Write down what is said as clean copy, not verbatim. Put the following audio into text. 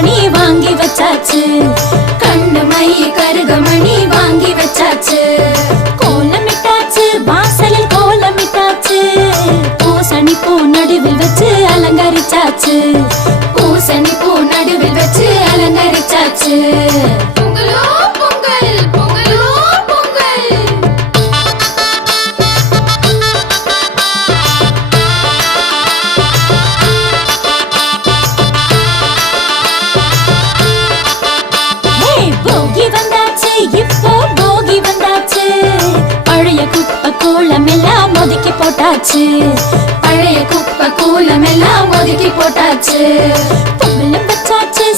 கருகமணி வாங்கி வச்சாச்சு. கண்ணு மை கருகமணி வாங்கி வச்சாச்சு. கோலமிட்டாச்சு, வாசலில் கோலமிட்டாச்சு. பூசணி பூ நடுவில் வச்சு அலங்கரிச்சாச்சு. பூசணி பூ நடுவில் வச்சு அலங்கரிச்சாச்சு. பொங்கலோ பொங்கல், பொங்கலோ பொங்கல். போகி வந்தாச்சு, இப்போ போகி வந்தாச்சு. பழைய குப்பை கூலம் எல்லாம் ஒதுக்கி போட்டாச்சு. பழைய குப்பை கூலம் எல்லாம் ஒதுக்கி போட்டாச்சு. பொங்கலும் வச்சாச்சு,